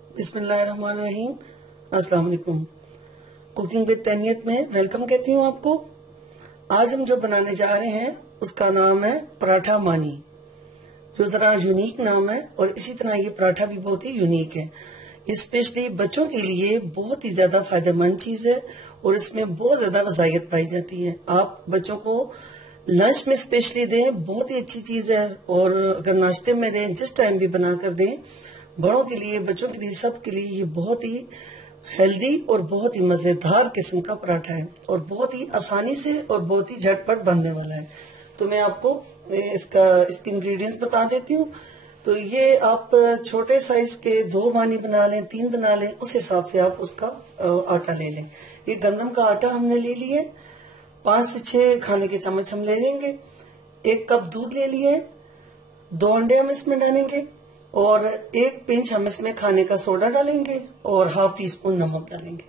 बिस्मिल्लाहिर्रहमानिर्रहीम। अस्सलाम वालेकुम। कुकिंग विद तैनियत में वेलकम कहती हूँ आपको। आज हम जो बनाने जा रहे हैं उसका नाम है पराठा मानी, जो जरा यूनिक नाम है और इसी तरह ये पराठा भी बहुत ही यूनिक है। ये स्पेशली बच्चों के लिए बहुत ही ज्यादा फायदेमंद चीज है और इसमें बहुत ज्यादा ग़िज़ाइयत पाई जाती है। आप बच्चों को लंच में स्पेशली दें, बहुत ही अच्छी चीज है, और अगर नाश्ते में दें, जिस टाइम भी बना कर दें, बड़ों के लिए, बच्चों के लिए, सब के लिए ये बहुत ही हेल्दी और बहुत ही मजेदार किस्म का पराठा है और बहुत ही आसानी से और बहुत ही झटपट बनने वाला है। तो मैं आपको इसके इंग्रेडिएंट्स बता देती हूँ। तो ये आप छोटे साइज के 2 मानी बना लें, 3 बना लें, उस हिसाब से आप उसका आटा ले लें। ये गंदम का आटा हमने ले लिया, 5 से 6 खाने के चम्मच हम ले लेंगे। 1 कप दूध ले लिए, 2 अंडे हम इसमें डालेंगे और 1 पिंच हम इसमें खाने का सोडा डालेंगे और ½ टीस्पून नमक डालेंगे।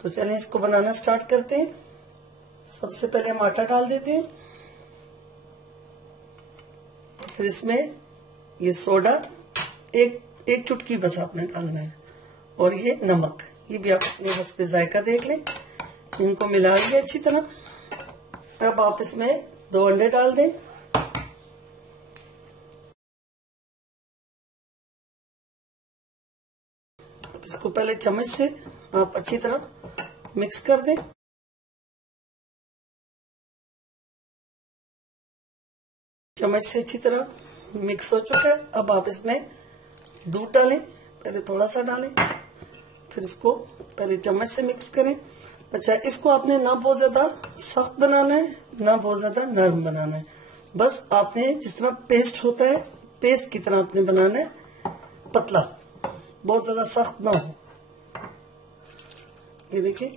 तो चलें इसको बनाना स्टार्ट करते हैं। सबसे पहले हम आटा डाल देते हैं, फिर इसमें ये सोडा एक चुटकी बस आपने डालना है, और ये नमक, ये भी आप अपने बस पे जायका देख लें। इनको मिला लिया अच्छी तरह। अब आप इसमें 2 अंडे डाल दें, इसको पहले चम्मच से आप अच्छी तरह मिक्स कर दें। चम्मच से अच्छी तरह मिक्स हो चुका है। अब आप इसमें दूध डालें, पहले थोड़ा सा डालें, फिर इसको पहले चम्मच से मिक्स करें। अच्छा, इसको आपने ना बहुत ज्यादा सख्त बनाना है, ना बहुत ज्यादा नरम बनाना है। बस आपने जिस तरह पेस्ट होता है, पेस्ट की तरह आपने बनाना है, पतला, बहुत ज्यादा सख्त ना हो। ये देखिए,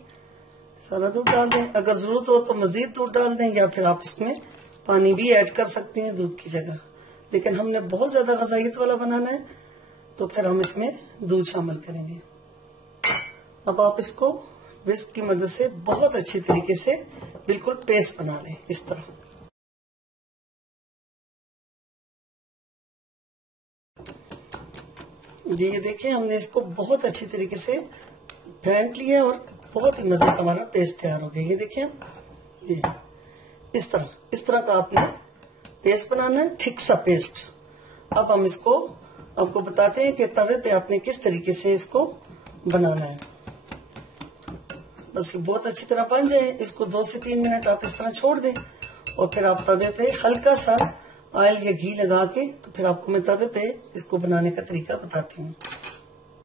सारा दूध डाल दें। अगर जरूरत हो तो मजीद दूध डाल दें, या फिर आप इसमें पानी भी ऐड कर सकते हैं दूध की जगह। लेकिन हमने बहुत ज्यादा ग़िज़ाइयत वाला बनाना है तो फिर हम इसमें दूध शामिल करेंगे। अब आप इसको विस्क की मदद से बहुत अच्छी तरीके से बिल्कुल पेस्ट बना लें, इस तरह। जी, ये देखिए, हमने इसको बहुत अच्छी तरीके से फेंट लिया और बहुत ही मजे का हमारा पेस्ट तैयार हो गया। ये देखिए, ये इस तरह का आपने पेस्ट बनाना है, थिक सा पेस्ट। अब हम इसको आपको बताते हैं कि तवे पे आपने किस तरीके से इसको बनाना है। बस ये बहुत अच्छी तरह बन जाए, इसको 2 से 3 मिनट आप इस तरह छोड़ दें और फिर आप तवे पे हल्का सा ऑयल या घी लगा के, तो फिर आपको मैं तवे पे इसको बनाने का तरीका बताती हूँ।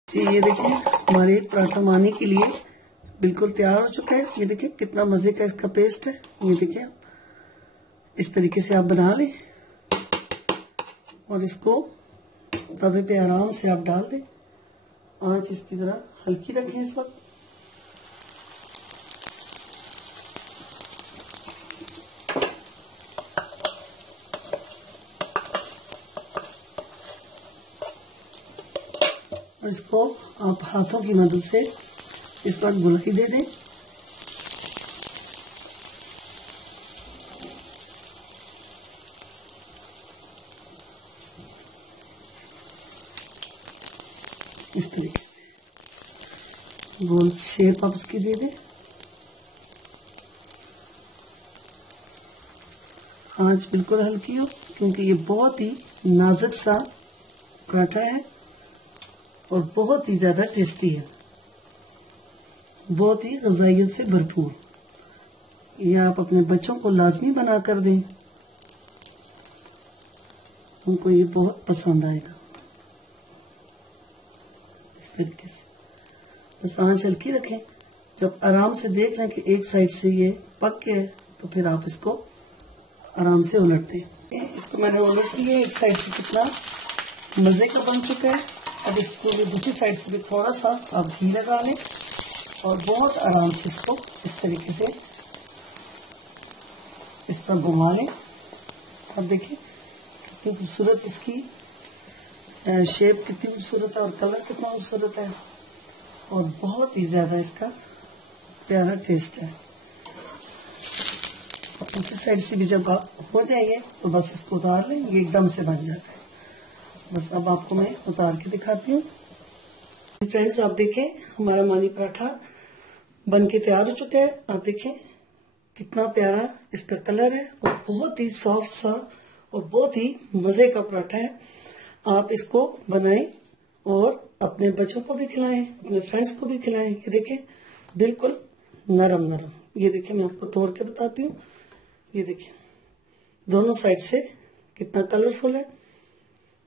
जी, ये देखिए, हमारे पराठा मानी के लिए बिल्कुल तैयार हो चुका है। ये देखिए कितना मजे का इसका पेस्ट है। ये देखिए, इस तरीके से आप बना लें और इसको तवे पे आराम से आप डाल दें। आंच इसकी जरा हल्की रखें इस वक्त। और इसको आप हाथों की मदद से इस वक्त बुलाई दे दें। इस तरीके से गोल शेप आप उसकी दे दें। आंच बिल्कुल हल्की हो, क्योंकि ये बहुत ही नाजुक सा पराठा है और बहुत ही ज्यादा टेस्टी है, बहुत ही ग़िज़ाइयत से भरपूर। ये आप अपने बच्चों को लाजमी बना कर दें, उनको ये बहुत पसंद आएगा। इस तरीके से बस आंच हल्की रखें। जब आराम से देख लें कि एक साइड से ये पक गया है, तो फिर आप इसको आराम से उलट दें। इसको मैंने उलट लिया, एक साइड से कितना मजे का बन चुका है। अब इसको दूसरी साइड से भी थोड़ा सा आप घी लगा लें और बहुत आराम से इसको इस तरीके से इस तरह घुमा लें। अब देखिए कितनी खूबसूरत इसकी शेप, कितनी खूबसूरत है और कलर कितना खूबसूरत है और बहुत ही ज्यादा इसका प्यारा टेस्ट है। दूसरी साइड से भी जब हो जाएंगे तो बस इसको उतार लें, ये एकदम से बन जाता है। बस अब आपको मैं उतार के दिखाती हूँ। फ्रेंड्स आप देखें हमारा मानी पराठा बन के तैयार हो चुका है। आप देखें कितना प्यारा इसका कलर है और बहुत ही सॉफ्ट सा और बहुत ही मजे का पराठा है। आप इसको बनाएं और अपने बच्चों को भी खिलाएं, अपने फ्रेंड्स को भी खिलाएं। ये देखें बिल्कुल नरम नरम। ये देखें मैं आपको तोड़ के बताती हूँ। ये देखें दोनों साइड से कितना कलरफुल है।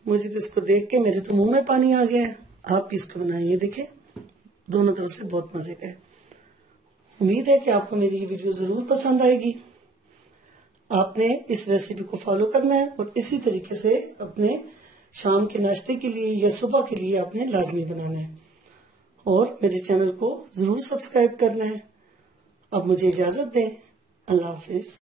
मुझे तो इसको देख के मेरे तो मुंह में पानी आ गया है। आप भी इसको बनाएं। ये देखें दोनों तरफ से बहुत मजे का है। उम्मीद है कि आपको मेरी ये वीडियो जरूर पसंद आएगी। आपने इस रेसिपी को फॉलो करना है और इसी तरीके से अपने शाम के नाश्ते के लिए या सुबह के लिए आपने लाजमी बनाना है और मेरे चैनल को जरूर सब्सक्राइब करना है। अब मुझे इजाजत दें। अल्लाह हाफिज।